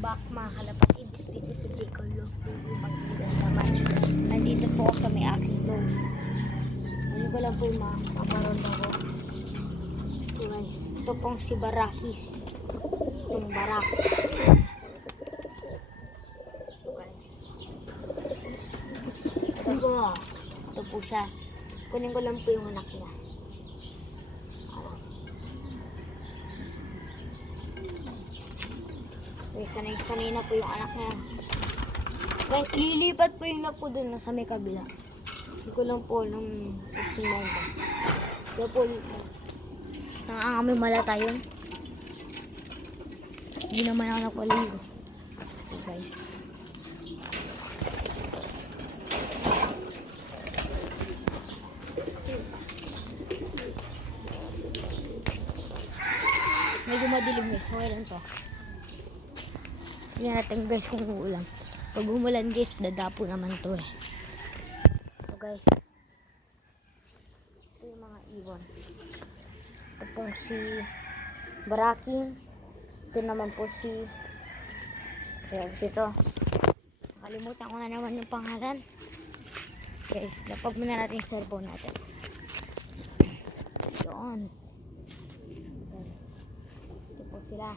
back mga kalapatids, dito sa Jacob Love TV Pagkilan naman. Nandito po ako sa may aking love. Ano ko lang po yung mga kaparoon ko. Guys, ito pong si Barakis. Itong Barak. Ito po. Ito po siya. Kunin ko lang po yung anak niya. Sanay na po yung anak niya. Guys, lilipat po yung lapo dun sa may kabila. Hindi ko lang po ng simenta. Kaya po, nangangamoy malata yun. Hindi naman ako napaligo. So guys. Medyo madilim guys. Okay lang to. Hindi natin guys kung uulan. Pag umulan guys, dadapo naman to eh. So guys, ito yung mga ibon. Ito pong si Baraking. Ito naman po si ito. Nakalimutan ko na naman yung pangalan. Guys, lapag muna natin yung cellphone natin. Doon. Ito po sila.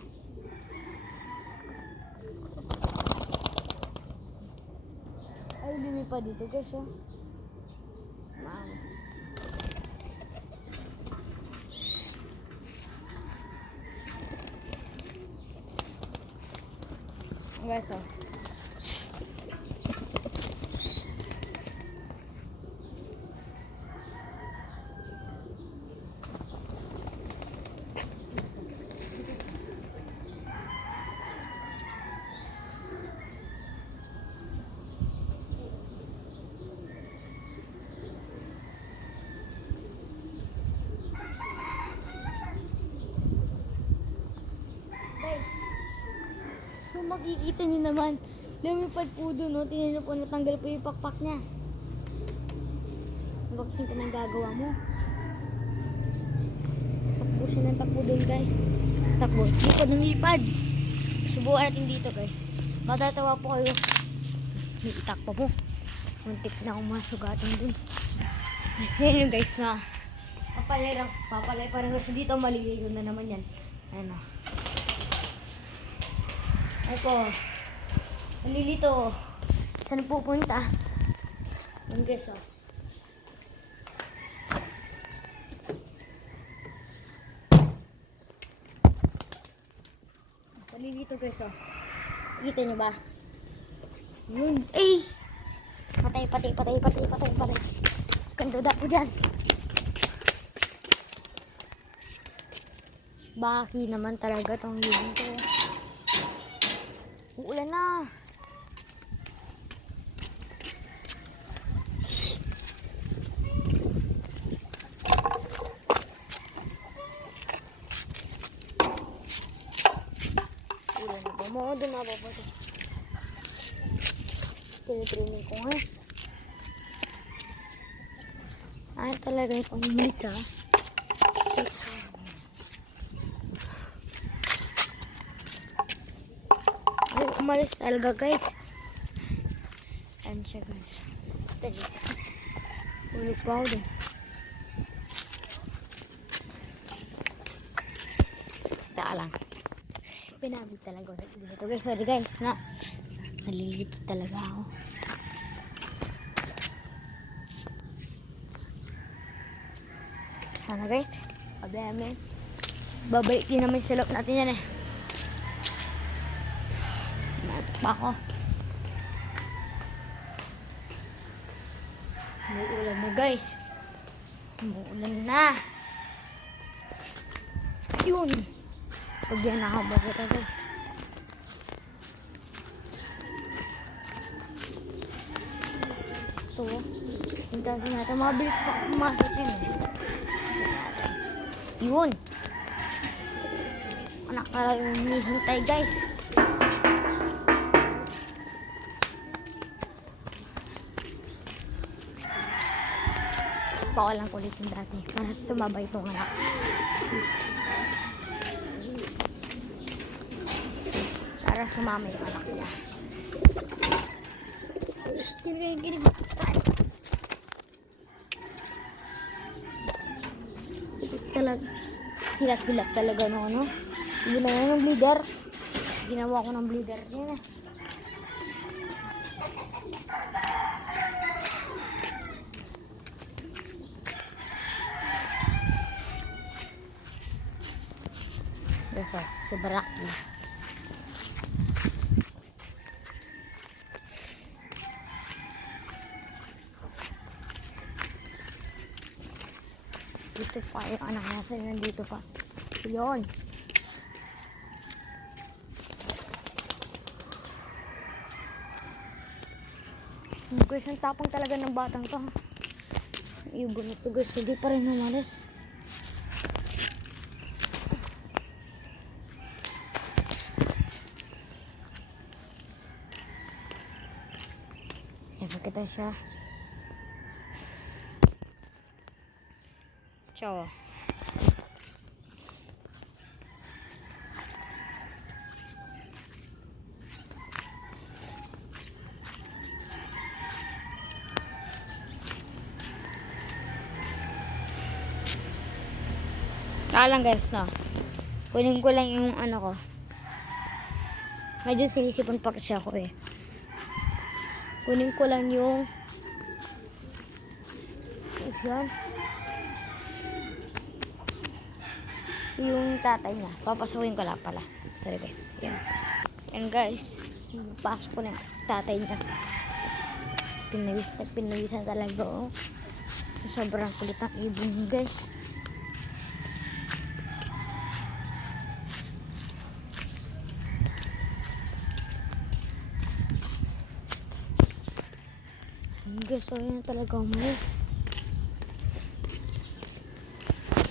Ay, lumi pa dito guys, oh. Man. Guys, oh. Kung makikita niyo naman, lumipad po doon, no? Tingnan niyo po, natanggal po yung pakpak niya. Unboxing ka ng gagawa mo. Takbo siya ng takbo doon guys. Takbo, lipad ng lipad. Subukan natin dito guys. Matatawa po kayo. Itakbo mo. Muntik na akong masugatan dun. Kasi yun guys na papalay parang nasa dito, maliligo na naman yan. Ano. Ito, malilito. Saan pupunta? Yung guys, oh. Malilito guys, oh. Kita nyo ba? Yun. Ay! Patay. Kanduda po dyan. Baki naman talaga tong hibin ko. Uulan na. Ulan na ba? Mga doon na ba po ito? Tinitraining ko nga. Ay talaga yung pang-misa. Umalis talaga guys. Ayan siya guys. Ulog pa ako din. Taka lang. Pinagod talaga ako sa dito guys. Sorry guys na. Nalilito talaga ako. Sana guys. Problema. Babalik din naman sa loob natin yan eh. Pa ako. Umuulan na guys. Umuulan na. Yun. Pag yan nakabagot na guys. Ito. Hintasin natin. Mabilis pa pumasok din eh. Yun. Anak na lang yung hinihintay guys. Pa ko lang kulit yung dati para sumabay itong anak. Para para sumama yung anak niya. Ginig. Hilat talaga no, ano. Yun na yan ng bleeder. Ginawa ko ng bleeder niya na. Basta, sobrak na. Dito pa yung anak natin, nandito pa. Yun. Guys, ang tapang talaga ng batang to. Yung ganito guys, hindi pa rin umalis. Kasi kita siya. Ciao. Lang guys, no. Kunin ko lang yung ano ko. Medyo sinisipan pa kasi ako eh. Kunin ko lang yung yan. Yung tatay niya. Papasukin ko lang pala. Sorry guys. Yan. Yan guys. Pasok ko na yung tatay niya. Pinawisan talaga oh. Sa sobrang kulit ng ibon guys. Guys, so yun talaga umalis.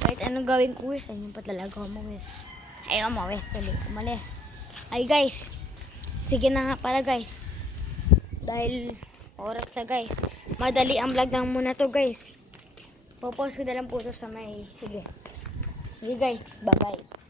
Kahit anong gawin ko guys, ayun pa talaga umalis. Ay, umalis tuloy. Umalis. Ay guys, sige na nga pala guys. Dahil oras na guys. Madali ang vlog lang muna to guys. Popost ko na lang po to sa may... Sige. Sige guys, bye bye.